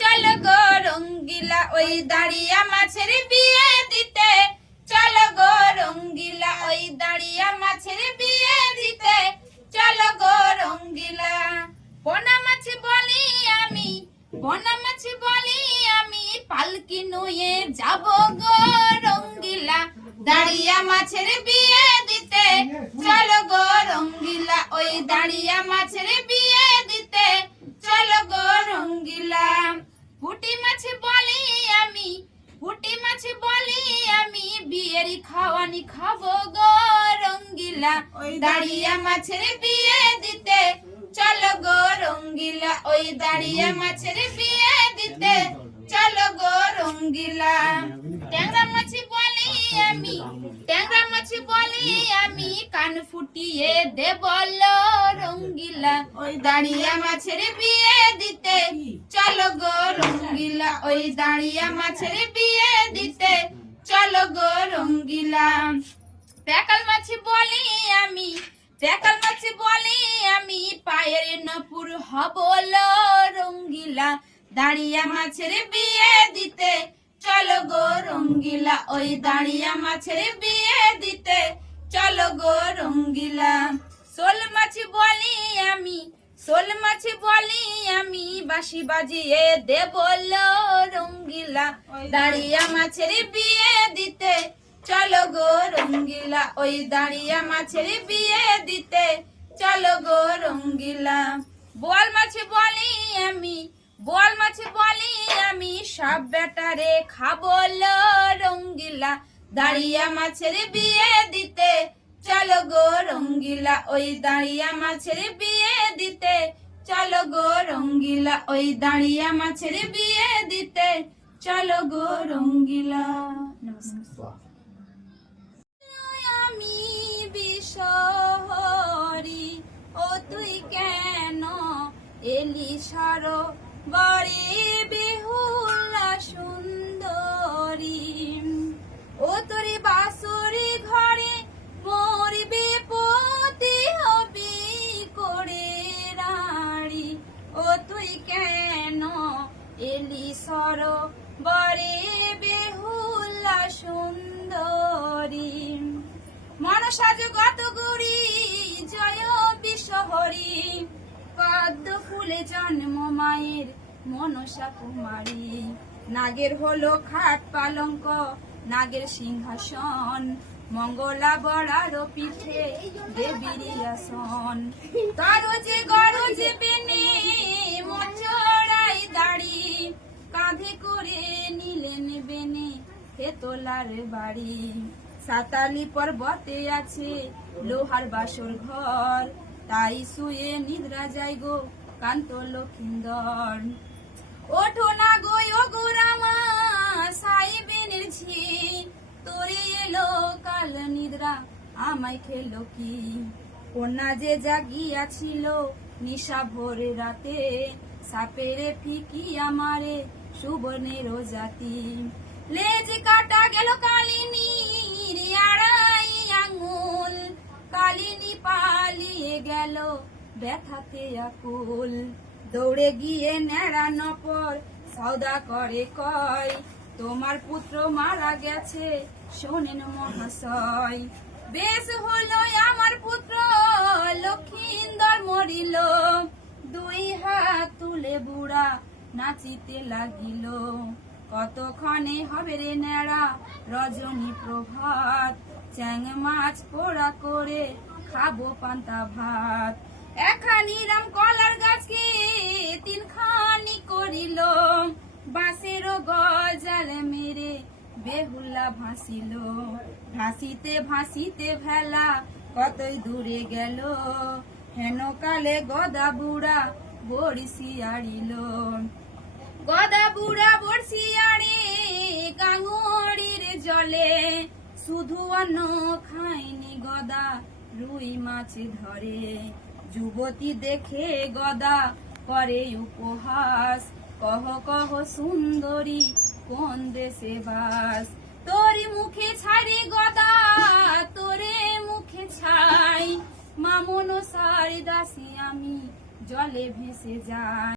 চলো গো রঙ্গিলা, ওই দাঁড়িয়া মাছের বিয়ে দিতে। চলো গো রঙ্গিলা, ওই দাঁড়িয়া মাছের বিয়ে দিতে। চলো গো রঙ্গিলা পোনা মাছ বলি আমি পোনা মাছ বলি আমি, পালকি নুয়ে যাব গো রঙ্গিলা, দাঁড়িয়া মাছের বিয়ে দিতে। চলো গো রঙ্গিলা, ওই দাঁড়িয়া মাছের বিয়ে রঙ্গিলা দাঁড়িয়া মাছের বিয়ে দিতে। চলো গো রঙ্গিলা, ওই দাঁড়িয়া মাছের বিয়ে দিতে। চলো গো রঙ্গিলা। ট্যাংরা মাছ বলি আমি, ট্যাংরা মাছ বলি আমি, কান ফুটিয়ে দে বলো রঙ্গিলা। ওই দাঁড়িয়া মাছের বিয়ে দিতে। চলো গো রঙ্গিলা, ওই দাঁড়িয়া মাছের বিয়ে দিতে। চলো গো রঙ্গিলা। প্যাকাল মাছ বলি আমি প্যাকাল মাছ বলি আমি পায়ের নপুর হবল রঙ্গিলা দাঁড়িয়া মাছের বিয়ে দিতে। চলো গো রঙ্গিলা ওই দাঁড়িয়া মাছের বিয়ে দিতে। চলো গো রঙ্গিলা শোল মাছ বলি আমি শোল মাছ বলি আমি বাঁশি বাজিয়ে দেব রঙ্গিলা দাঁড়িয়া মাছের বিয়ে দিতে। চলো গো রঙ্গিলা, ওই দাঁড়িয়া মাছের বিয়ে দিতে। চলো গো রঙ্গিলা, বল মাছ বলি আমি, বল মাছ বলি আমি, সব বেটারে খাব রঙ্গিলা, দাঁড়িয়া মাছের বিয়ে দিতে। চলো গো রঙ্গিলা, ওই দাঁড়িয়া মাছের বিয়ে দিতে। চলো গো রঙ্গিলা, ওই দাঁড়িয়া মাছের বিয়ে দিতে। চলো গো রঙ্গিলা, নমস্কার। বিশহরি ও তুই কেন এলি সর বড়ে মনসা জগত গুরি জয় বিশ্বহরি। পদ্ম ফুলে জন্ম মায়ের মনসা কুমারী। নাগের হলো খাট পালঙ্ক, নাগের সিংহাসন, মঙ্গলা বড়ার পিঠে দেবীর আসন। তার যে গরজে বেনে মচড়াই দাড়ি, কাঁধে করে নিলেন বেনে হেতলার বাড়ি। সাতালি পর্বতে আছে লোহার বাসর ঘর। তাই শুয়ে নিদ্রা যাই গো কান্ত লক্ষিন্দর। ওঠো না গো ও রামা সাইবেনের ঝি তোরে এলো কাল নিদ্রা, আমায় খেলো কি? কন্যা যে জাগিয়াছিল নিশা ভোরে রাতে, সাপেরে ফিকি আমারে সুবর্ণের জাতি। লেজ কাটা গেল কালিনী ব্যথাতে আকুল দৌড়ে গিয়ে নেড়া নপর সৌদা করে কয়, তোমার পুত্র মারা গেছে, শোনেন মহাশয়। বেশ হলো আমার পুত্র, লক্ষিন্দর মরিল। দুই হাত তুলে বুড়া নাচিতে লাগিল। কতক্ষণে হবে রে নেড়া রজনী প্রভাত। চ্যাং মাছ পোড়া করে খাব পান্তা ভাত। এখানি রাম কলার গাছকে তিনখানি করিল। বাঁশের গজাল মেরে বেহুলা ভাসিল। ভাসিতে ভাসিতে ভেলা কতই দূরে গেল। হেন কালে গদা বুড়া বড়িসি আড়িল গদা বুড়া বড়শি আড়ে গাঙড়ির জলে। শুধু অন্ন খায়নি গদা রুই মাছ ধরে। যুবতী দেখে গদা করে উপহাস। কহ কহ, সুন্দরী, কোন দেশে বাস? তোর মুখে ছাড়ে গদা, তোরে মুখে ছাই। মামন সারি দাসী, আমি জলে ভেসে যাই।